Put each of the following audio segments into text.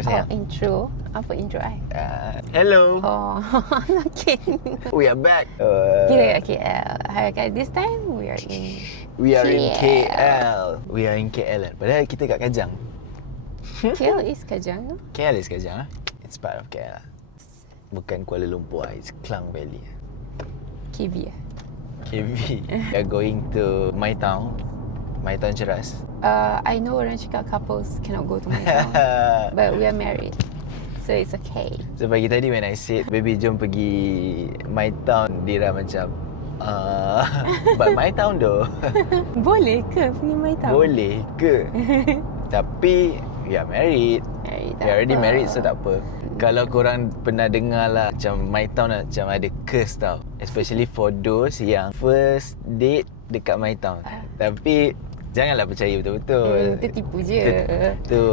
Oh, intro. Apa intro I? Hello. Oh, okay. We are back. Kita kat KL. Hari this time we are in We are in KL. KL. We are in KL. Padahal kita kat Kajang. KL is Kajang, no? KL is Kajang. It's part of KL. Bukan Kuala Lumpur. It's Klang Valley. KV. KV. We are going to my town. My town Ceras. I know orang cakap couples cannot go to my town, but we are married, so it's okay. So pagi tadi when I said, baby jom pergi my town, Dira macam but my town though. Boleh ke pergi my town? Boleh ke? Tapi we are married. We are already married, so tak apa. Kalau korang pernah dengar lah, macam my town macam ada curse tau. Especially for those yang first date dekat my town. Tapi janganlah percaya betul-betul. Itu tipu je. Itu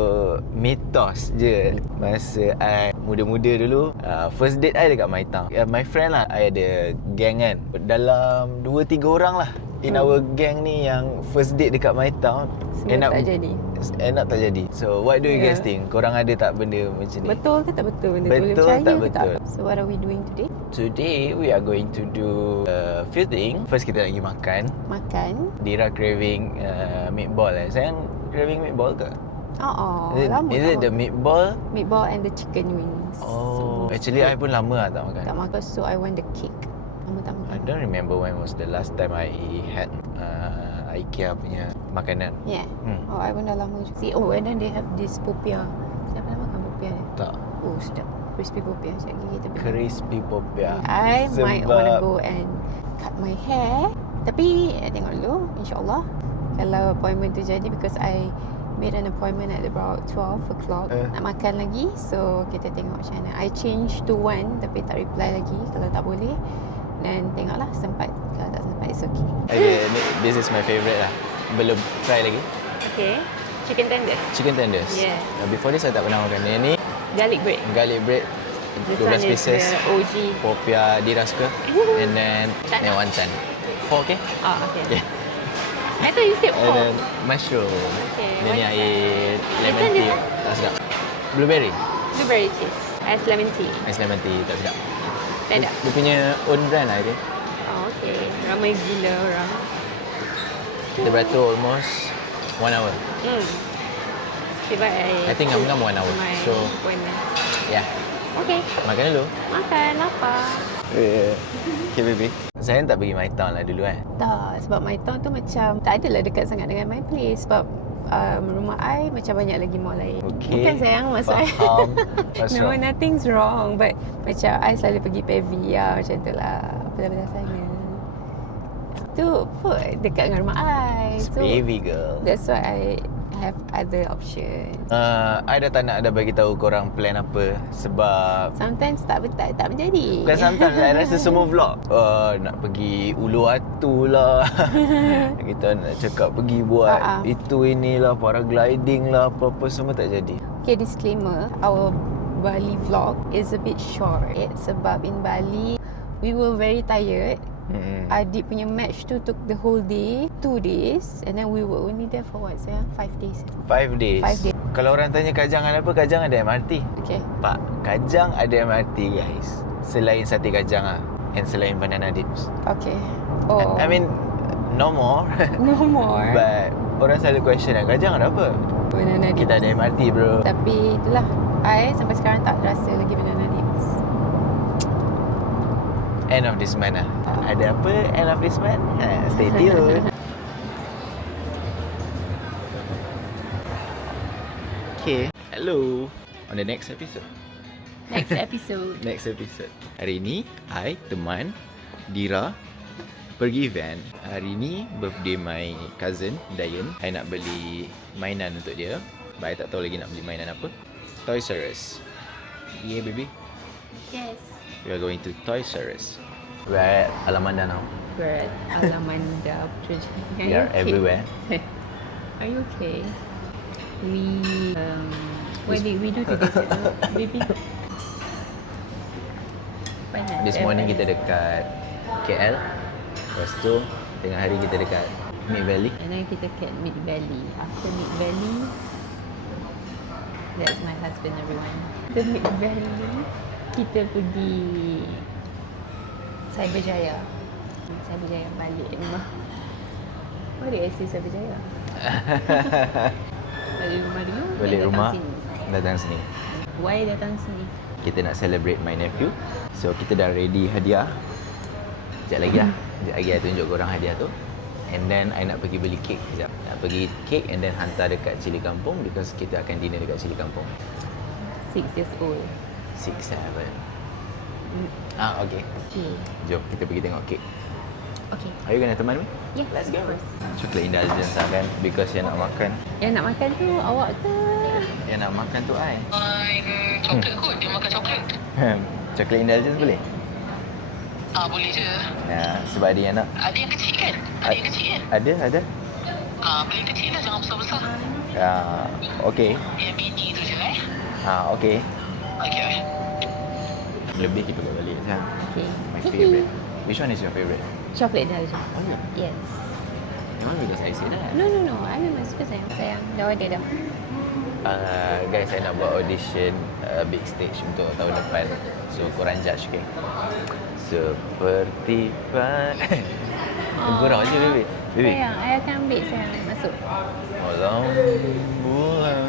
mitos je. Masa I muda-muda dulu, first date I dekat my town. My friend lah, I ada gang kan. Dalam 2-3 orang lah in our gang ni yang first date dekat my town. Semua tak jadi. End up tak jadi. So what do you guys think? Korang ada tak benda macam ni? Betul ke tak betul benda tu? Betul Boleh percaya tak ke betul? tak? So what are we doing today? Today we are going to do a few things. First kita nak pergi makan. Makan. Dira craving meatball Sayang craving meatball ke? Lama Is it the meatball? Meatball and the chicken wings. Oh, actually I pun lama lah tak makan. Tak makan, so I want the cake. Lama tak makan. I don't remember when was the last time I had IKEA punya makanan. Yeah. I pun dah lama juga. See, and then they have this popiah. Siapa nak makan popiah ni? Tak. Oh, sedap. Crispy popiah. Sekejap lagi kita beli. Crispy popiah. I might wanna go and cut my hair. Tapi tengok dulu, insyaAllah. Kalau appointment tu jadi, because I made an appointment at about 12 o'clock. Nak makan lagi. So, kita tengok macam mana. I change to 1 tapi tak reply lagi. Kalau tak boleh. Dan tengoklah sempat. Kalau tak sempat, it's okay. Okay, this is my favourite lah. Belum try lagi. Okay. Chicken tenders. Chicken tenders. Yeah. Before this, saya tak pernah makan. Yang ni, Garlic bread. garlic bread. This 12 one is pieces. the OG. Popiah Dira suka. And then, wantan. 4 okay? Okay. Yeah. I thought you said And pork. then, mushroom. Okay, Then ni what is air lemon This tea. one? Tak sedap. Blueberry. Blueberry cheese. Ice lemon tea. Ice lemon tea. Tak sedap. Tak ada. Dia punya own brand lah dia. Okay. Ramai gila orang. Dia beratur almost 1 hour. Sebab I think ngam-ngam 1 hour. My So, appointment. yeah. Okay. Makan dulu. Makan. Lapar. Okay, baby. Saya tak pergi my town lah dulu kan. Tak. Sebab my town tu macam tak adalah dekat sangat dengan my place. Sebab rumah I macam banyak lagi mall lain. Okay. Bukan sayang maksud I. Faham. What's No, wrong? nothing's wrong. But macam I selalu pergi PV macam tu lah. Belah-belah sana. Tu pun dekat dengan rumah I. So Baby girl. that's why I have other options. I dah tak nak dah bagi tahu korang plan apa sebab Sometimes tak menjadi. bukan sometimes I rasa semua vlog nak pergi Uluwatu lah. Kita nak cakap pergi buat itu inilah, paragliding lah, apa-apa semua tak jadi. Okay, disclaimer, our Bali vlog is a bit short. It's sebab in Bali we were very tired. Adik punya match tu took the whole day, 2 days, and then we were only there for 5 days. 5 days. 5 days. Kalau orang tanya Kajang ada apa, Kajang ada MRT. Okay. Pak, Kajang ada MRT guys. Selain sate Kajang lah. And selain banana dips. Okay. Oh. I mean, no more. No more. But orang selalu question lah, Kajang ada apa? Banana dips. Kita ada MRT bro. Tapi itulah, I sampai sekarang tak rasa lagi banana dips. End of this month lah. Ada apa end of this month? Stay tuned. Okay. Hello. On the next episode. Next episode. Next episode. Hari ni, I, teman, Dira, pergi event. Hari ni, birthday my cousin, Dayan. I nak beli mainan untuk dia. But I tak tahu lagi nak beli mainan apa. Toys R Us. Yeah, baby. Yes. We are going to Toys R Us. We are at Alamanda now. We're at Alamanda. We are everywhere. Are you okay? What did we do today? Baby. This morning kita dekat KL. Lepas tu tengah hari kita dekat Mid Valley. And then kita kat Mid Valley. After Mid Valley That's my husband, everyone. Kita meet Valley. Kita pergi Cyberjaya. Cyberjaya balik rumah. Why did I say Cyberjaya? Balik rumah dulu. Balik dan rumah, datang sini. datang sini. Why datang sini? Kita nak celebrate my nephew. So kita dah ready hadiah. Sekejap lagi lah. Sekejap lagi I tunjuk korang hadiah tu. And then I nak pergi beli kek sekejap. Nak pergi kek and then hantar dekat Cili Kampung because kita akan dinner dekat Cili Kampung. 6 years old. 6, 7. Okay. Okay. Jom kita pergi tengok kek. Okay. Are you gonna teman me? Yeah, let's go. Chocolate indulgence lah kan. Because yang nak makan. Yang nak makan tu awak ke? Yang nak makan tu I. Coklat kot, dia makan coklat. Chocolate indulgence boleh? Boleh je. Ya, sebab ada yang nak. Ada yang kecil kan? Ada yang kecil kan? Ada. Beli yang kecil lah, jangan besar-besar. Okay. Yang mini tu je Okay. Okay. Lebih kita buat balik kan. Okay. My favourite. Which one is your favourite? Chocolate indulgence. Oh, yeah. Yes. Memang because I say that. No. I memang suka sayang. Dah order dah. Guys, saya nak buat audition big stage untuk tahun depan. So, korang judge, okay? Seperti gurau je, baby. Sayang, I akan ambil sayang. Masuk. Malam bulan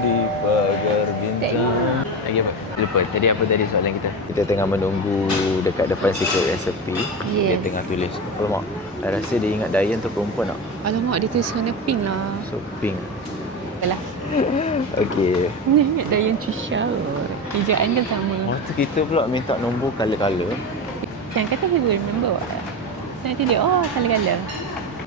di pagar bintang. Lagi apa? Lupa. Tadi apa tadi soalan kita? Kita tengah menunggu dekat depan secret recipe. Dia Yes. tengah tulis. Alamak, I rasa dia ingat Dayan tu perempuan tak? Alamak, dia tulis warna pink lah. So, pink. Alah. Okay. Ni ingat Dayan Trisha. Ejaan kan sama. Waktu kita pula minta nombor color-color. Yang kata he will remember what? So nanti dia, colour-colour.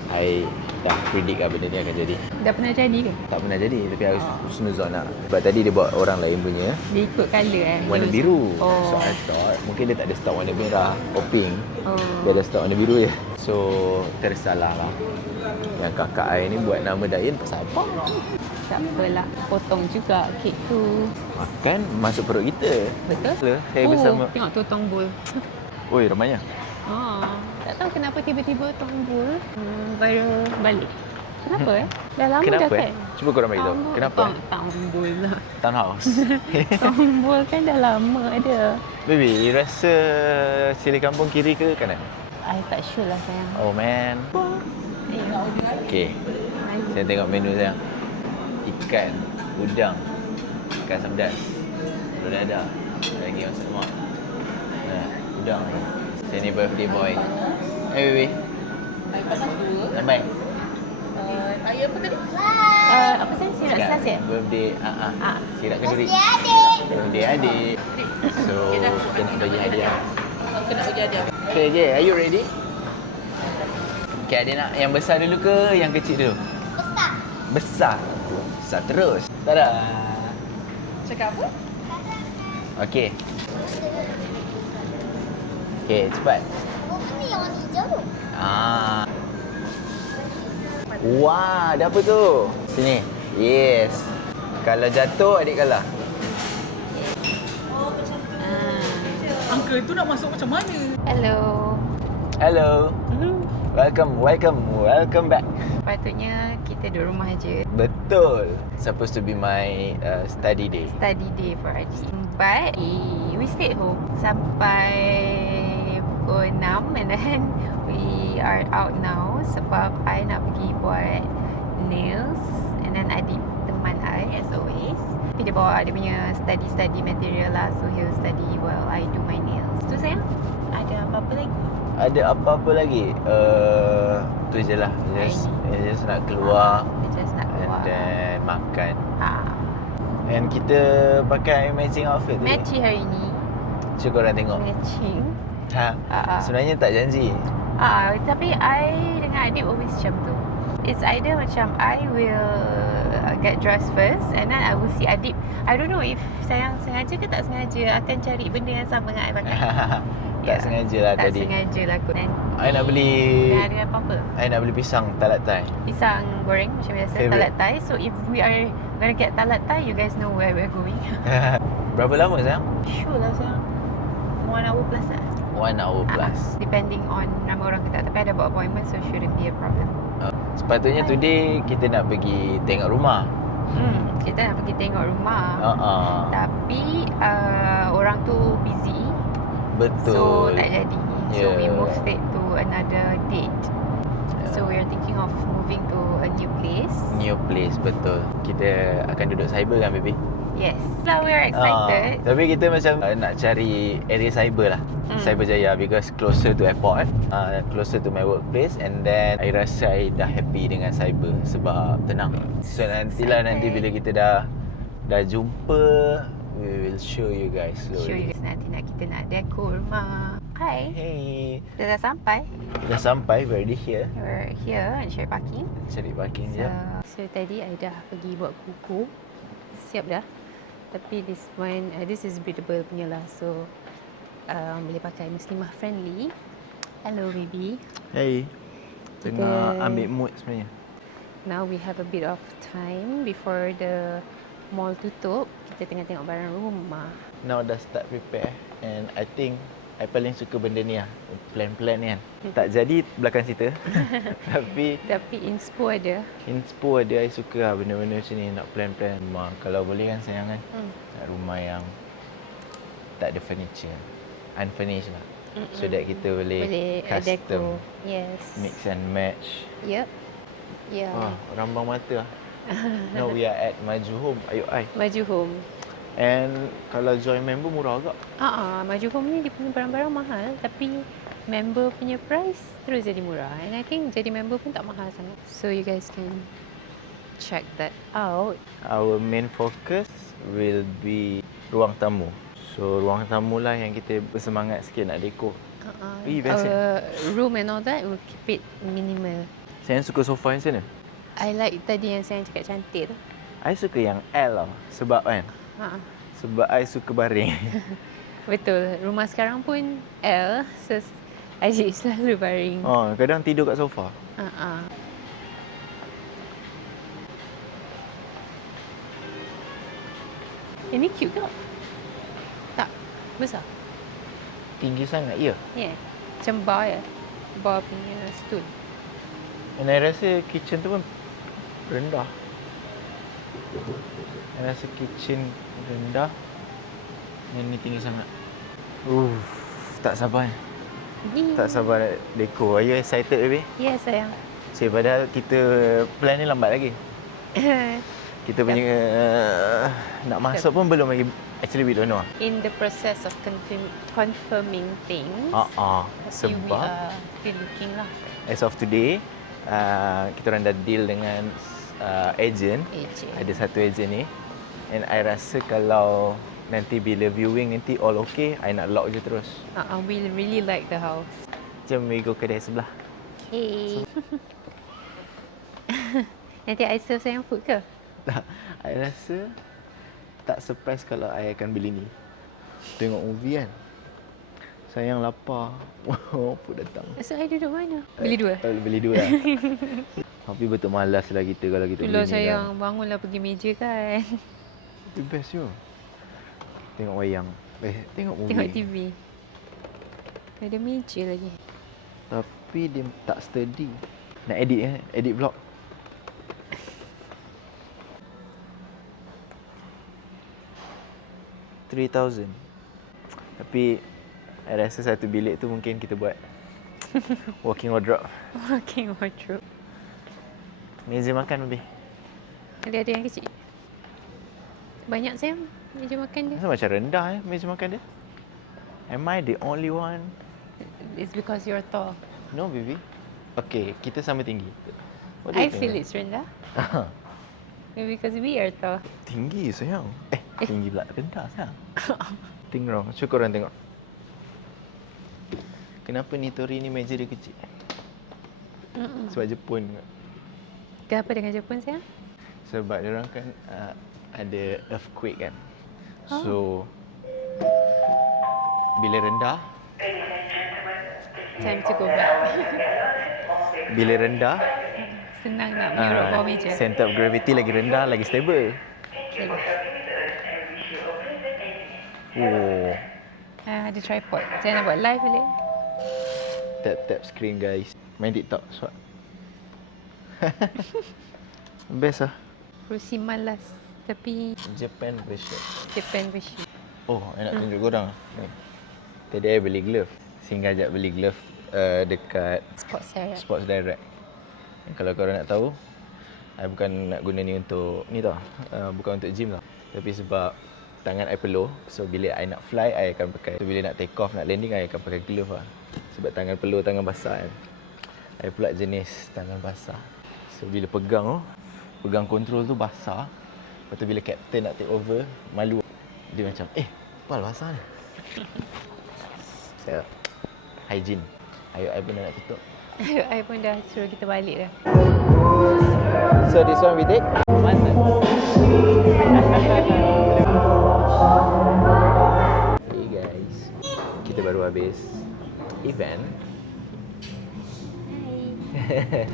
I dah predict lah benda ni akan jadi. Dah pernah jadi ke? Tak pernah jadi tapi I snuzon lah. Sebab tadi dia buat orang lain punya Dia ikut colour warna Dia biru. Oh. So I thought mungkin dia tak ada stok warna merah or pink. Oh. Dia ada stok warna biru je. So tersalah lah. Yang kakak I ni buat nama Dayan pasal apa? Tak apalah. Potong juga kek tu. Makan masuk perut kita. Betul? Saya bersama. Tengok tu tombol. Oi, ramainya. Tak tahu kenapa tiba-tiba tombol viral balik. Kenapa Dah lama Kenapa dah kan? Cuba korang bagi tahu. Tombol- Kenapa? Tombol lah. Townhouse. Tombol kan dah lama ada. Baby, you rasa Cili Kampung kiri ke kanan? I tak sure lah sayang. Oh man. Okay. Saya tengok menu sayang. Ikan, udang, ikan asam pedas. Telur dadah. Lagi yang semua. Udang. Saya ni birthday boy. Hey baby. Sampai. Air apa tadi? Apa sayang? Sirap selasih? Birthday. Sirap kenduri. Birthday adik. So, kita nak bagi hadiah. Aku nak bagi hadiah. Okay, are you ready? Okay, adik nak yang besar dulu ke yang kecil dulu? Besar. Besar terus. Tada. Cakap apa? Okay. Okay, cepat. Ini yang warna hijau tu. Wah, ada apa tu? Sini. Yes. Kalau jatuh, adik kalah. Uncle tu nak masuk macam mana? Hello. Hello. Welcome back. Patutnya kita duduk rumah je. Betul. Supposed to be my study day. Study day for ID. But we stayed home sampai pukul 6 and then we are out now sebab I nak pergi buat nails and then adik teman I as always. Tapi dia bawa dia punya study material lah, so he'll study while I do my nails. Tu sayang, ada apa-apa lagi? Ada apa-apa lagi? Tu je lah. Just nak keluar Just nak and keluar. then makan. And And kita pakai matching outfit tadi. matching hari ni. Cuba korang tengok. Matching. Sebenarnya tak janji. Tapi I dengan adik always macam tu. It's either macam I will get dressed first and then I will see adik. I don't know if sayang sengaja ke tak sengaja akan cari benda yang sama dengan I pakai. Tak sengaja lah Tak tadi. sengaja lah kot. Dan I nak beli dah ada apa-apa. I nak beli pisang talat thai. Pisang goreng macam biasa. Favourite. Talat Thai. So if we are gonna get Talat Thai, you guys know where we're going. Berapa lama sayang? Sure lah sayang. 1 hour plus lah. 1 hour plus. Depending on ramai orang ke tak. Tapi ada buat appointment so shouldn't be a problem. Sepatutnya today kita nak pergi tengok rumah. Kita nak pergi tengok rumah. Ah. Tapi orang tu busy. Betul. So tak jadi. So we Yeah. moved it to another date. So we are thinking of moving to a new place. New place, betul. Kita akan duduk cyber kan, baby? Yes. So we are excited. Tapi kita macam nak cari area cyber lah. Cyberjaya because closer to airport closer to my workplace, and then I rasa I dah happy dengan cyber sebab tenang. So nantilah nanti bila kita dah jumpa, we will show you guys slowly. Show you guys nanti kita nak dekor rumah. Hi. Hey, Kita dah sampai. dah sampai, we're already here. We're here and share parking. Cari parking je. So tadi I dah pergi buat kuku. Siap dah. Tapi this one, this is breathable punya lah. So boleh pakai, muslimah friendly. Hello baby. Hey, tengah Kita- ambil mood sebenarnya. Now we have a bit of time before the mall tutup. Kita tengah tengok barang rumah. Now dah start prepare, and I think I paling suka benda ni lah, plan-plan ni kan. Tak jadi belakang cerita. Tapi Tapi inspo ada. inspo ada, I suka lah benda-benda macam ni, nak plan-plan rumah. Kalau boleh kan sayang kan, nak rumah yang tak ada furniture, unfurnished lah. So that kita boleh deco. custom, Yes. mix and match. Yep. Yeah. Wah, rambang mata lah. Now we are at Maju Home, Ayuk Ai. Maju Home. And kalau join member murah agak. Maju Home ni dia punya barang-barang mahal, tapi member punya price terus jadi murah. And I think jadi member pun tak mahal sangat. So you guys can check that out. Our main focus will be ruang tamu. So ruang tamu lah yang kita bersemangat sikit nak dekor. Best Our room and all that will keep it minimal. Saya suka sofa yang sana. I like tadi yang saya cakap cantik tu. I suka yang L lah. Sebab kan, sebab I suka baring. Betul. Rumah sekarang pun L. So Aziz selalu baring. Kadang tidur kat sofa. Ini cute ke? Tak. Besar. Tinggi sangat, ya. Yeah. Macam bar ya. Bar punya stool. And I rasa kitchen tu pun rendah. I rasa kitchen rendah. Yang ni tinggi sangat. Tak sabar. Tak sabar nak dekor. Are you excited, baby? Ya, sayang. Padahal kita plan ni lambat lagi. Kita punya nak masuk pun belum lagi. Actually, we don't know. In the process of confirming things. We Sebab are still looking lah. as of today, kita orang dah deal dengan agent. Ada satu agent ni. And I rasa kalau nanti bila viewing nanti all okay, I nak lock je terus. We really like the house. Jom we go kedai sebelah. Okay. Nanti I serve sayang food ke? Tak, I rasa tak surprise kalau I akan beli ni. Tengok movie kan. Sayang lapar. Food datang. So I duduk mana? Beli dua? Beli dua lah. Tapi betul malas lah kita kalau kita Itulah beli ni sayang, kan. bangunlah pergi meja kan. Itu best je. Tengok wayang. Tengok movie. Tengok TV. Ada meja lagi. Tapi dia tak steady. Nak edit edit vlog. $3,000. Tapi I rasa satu bilik tu mungkin kita buat walking wardrobe. Walking wardrobe. Meja makan lebih. Ada yang kecil. Banyak sayang meja makan dia. Rasa macam rendah meja makan dia. Am I the only one? It's because you're tall. No, baby. Okay, kita sama tinggi. What do I you think? feel it's rendah. Maybe because we are tall. Tinggi sayang. Tinggi pula. Rendah sayang. Think wrong. Cuba korang tengok. Kenapa Nitori ni meja dia kecil? Sebab Jepun. Kenapa dengan Jepun sayang? Sebab dia orang kan ada earthquake kan. So bila rendah, Time to go back. bila rendah, Senang nak menyuruh bawah meja. center of gravity lagi rendah, lagi stable. Okay. Oh, Ada tripod. Saya nak buat live boleh? tap screen guys. Main TikTok. Best lah. Rusi malas. Tapi Japan version. Japan version. Oh, I nak tunjuk korang. Ni. Tadi I beli glove. Singgah jap beli glove dekat Sports Direct. Kalau korang nak tahu, I bukan nak guna ni untuk ni tau. Bukan untuk gym tau. Tapi sebab tangan I peluh, so bila I nak fly, I akan pakai. So bila nak take off, nak landing, I akan pakai glove lah. Sebab tangan peluh, tangan basah kan. I pula jenis tangan basah. So bila pegang control tu basah. Lepas tu bila captain nak take over, malu. Dia macam, pal basah ni. So, hygiene. Ayo, I pun dah nak tutup. I pun dah suruh kita balik dah. So this one we take? Mana? Hey guys, kita baru habis event. Hai.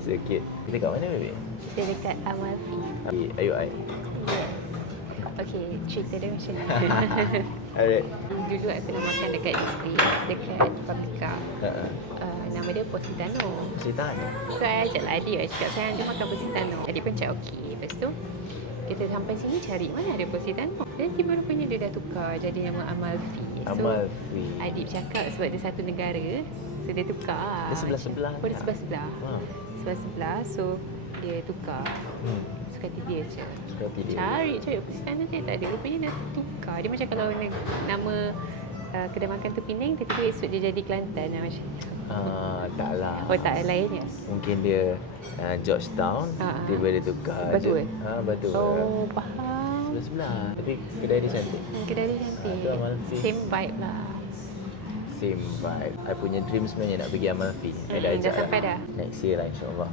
So cute. Kita kat mana baby? Kita dekat Amalfi. Ayo ai. Okay, cerita dia macam ni. Alright. Dulu I pernah makan dekat this place, dekat Paprika. Nama dia Positano. Positano? So I ajak lah adik, I cakap sayang dia makan Positano. Adik pun cakap okey. Lepas tu kita sampai sini cari mana ada Positano. Dan tiba-rupanya dia dah tukar jadi nama Amalfi. So Amalfi. adik cakap sebab dia satu negara, so dia tukar. Dia sebelah-sebelah. Oh, dia sebelah-sebelah. Sebelah-sebelah, so dia tukar. Kata dia je. Cari Positano dia tak ada. Rupanya dah tukar. Dia macam kalau nama kedai makan tu Penang, tiba-tiba esok dia jadi Kelantan lah macam tu. Taklah. Oh tak, lainnya. Mungkin dia Georgetown, tiba dia tukar. Betul. Betul. Oh, faham. Sebelah-sebelah. Tapi kedai dia cantik. Kedai dia cantik. Tu Amalfi. Same vibe lah. Same vibe. I punya dream sebenarnya nak pergi Amalfi. I dah ajak dah sampai dah? Next year lah insyaAllah.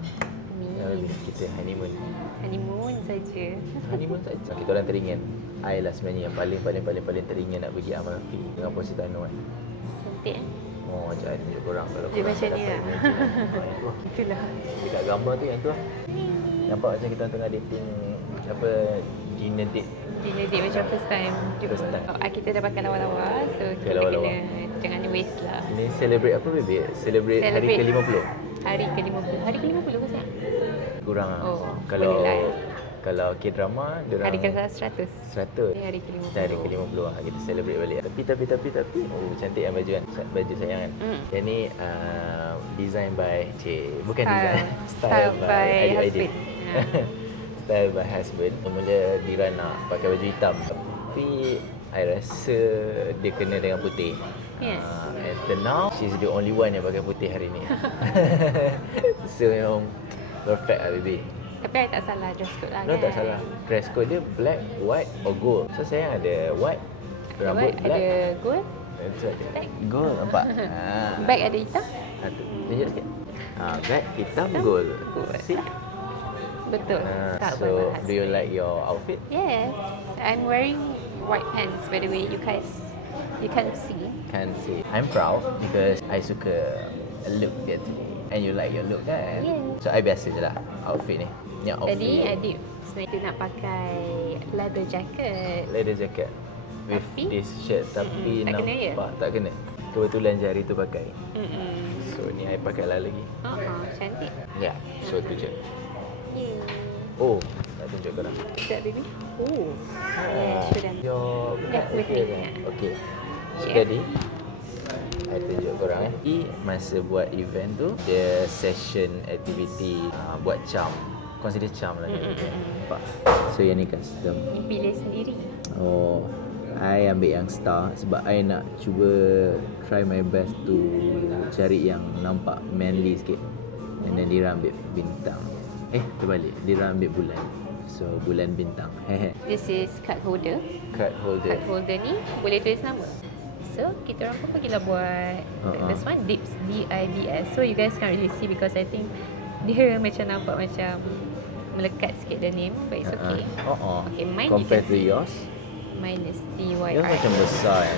Kita honeymoon. Honeymoon saja. Honeymoon saja. Kita orang teringin. I lah sebenarnya yang paling teringin nak pergi Amalfi dengan Positano kan. Cantik kan? Oh, macam I tunjuk korang kalau Dia korang macam tak ni dapat lah. imagine. Itulah. Dekat gambar tu yang tu lah. Nampak macam kita tengah dating apa dinner date. Dinner date macam first time. First time. Kita dah pakai lawa-lawa. So kita lawa-lawa. kena jangan waste lah. Ini celebrate apa baby? Celebrate hari ke-50? Hari ke-50. Hari ke-50 ke sayang? Kurang lah. Oh, Kalau boleh lah. Kalau K-drama, diorang Hari ke-100. 100. Ni hari ke-50. Hari ke-50 lah. Kita celebrate balik. Tapi. Oh, cantik kan baju kan? Baju sayang kan? Yang ni design by bukan design. Style by adik-adik. husband. Style by husband. Mula Dira nak pakai baju hitam. Tapi I rasa dia kena dengan putih. Yes. And till now, she's the only one yang pakai putih hari ni. So memang perfect lah baby. Tapi I tak salah dress code lah No, kan? tak salah. Dress code dia black, white or gold. So saya ada white, rambut White, black. ada gold. Gold nampak? Bag ada hitam. Tunjuk sikit. Black, hitam, gold. See? Betul. Tak So, berbahas. do you like your outfit? Yes. I'm wearing white pants by the way. You can't see. Can't see. I'm proud because I suka look dia tu. And you like your look kan? Yeah. So, I biasa je lah outfit ni. Ni outfit. Tadi adik sebenarnya dia nak pakai leather jacket. Leather jacket with Tapi? this shirt tapi tak kena ya? nampak tak kena. Kebetulan je hari tu pakai. Mm-mm. So ni I pakai lah lagi. Cantik. Ya, so tu je. Yeah. Oh, nak tunjuk korang. Sekejap baby. Oh. Yeah, show them. Your Yeah, with me. Okay. So Yeah. tadi I tunjuk korang masa buat event tu dia session activity buat charm. Consider charm lah ni. Nampak? So yang ni custom. Ni pilih sendiri. Oh, I ambil yang star sebab I nak cuba try my best to cari yang nampak manly sikit. And then dia ambil bintang. Terbalik. Dia ambil bulan. So bulan bintang. This is card holder. Card holder. Card holder ni boleh tulis nama. So kita orang pun pergilah buat this one Dips, D-I-B-S. So you guys can't really see because I think dia macam nampak macam melekat sikit the name, but it's okay. Okay, mine Compared you to can see. yours, Mine is D-Y-R. yours macam besar kan.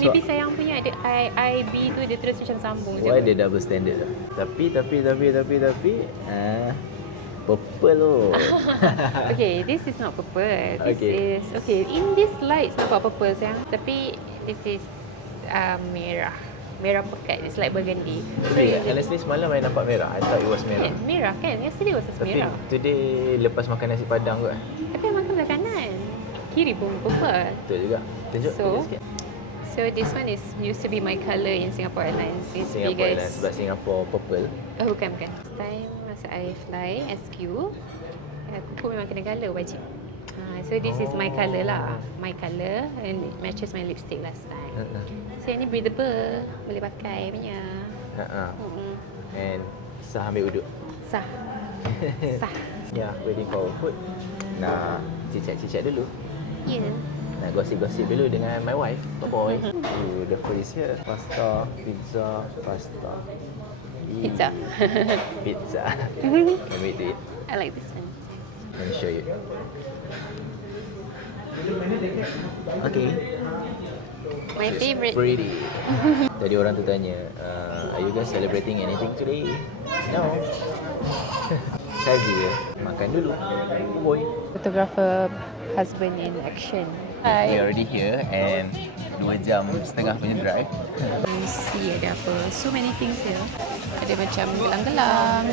Maybe sayang punya ada I-B tu dia terus macam sambung je. Why dia double standard lah. Tapi purple tu. Okay, this is not purple. This Okay. is in this lights nampak purple sayang. Tapi this is merah. merah pekat. It's like burgundy. Tapi honestly semalam I nampak merah. I thought it was merah. Merah kan? Yesterday was Tapi merah. today lepas makan nasi padang kot. Tapi makan belah kanan. Kiri pun purple. Betul juga. Tunjuk So, sikit. So this one is used to be my colour in Singapore Airlines. It's Singapore biggest. Airlines sebelah Singapore purple. Oh bukan. Last time masa I fly SQ, aku pun memang kena colour wajib. So this is my colour lah. My colour and it matches my lipstick last time. So yang ni breathable, boleh pakai punya. And sah ambil uduk. Sah. Sah. Ya, waiting for food. Nak cicak-cicak dulu. Yeah. Nak gosip-gosip dulu dengan my wife, my boy. The food is here. Pasta, pizza, pasta. Pizza. Pizza. Can wait to eat. I like this one. Let me show you. Okay. My favourite. Pretty. Tadi orang tu tanya, are you guys celebrating anything today? No. Saja makan dulu. Boy. Photographer husband in action. We already here and 2 jam setengah punya drive. You see ada apa. So many things here. Ada macam gelang-gelang.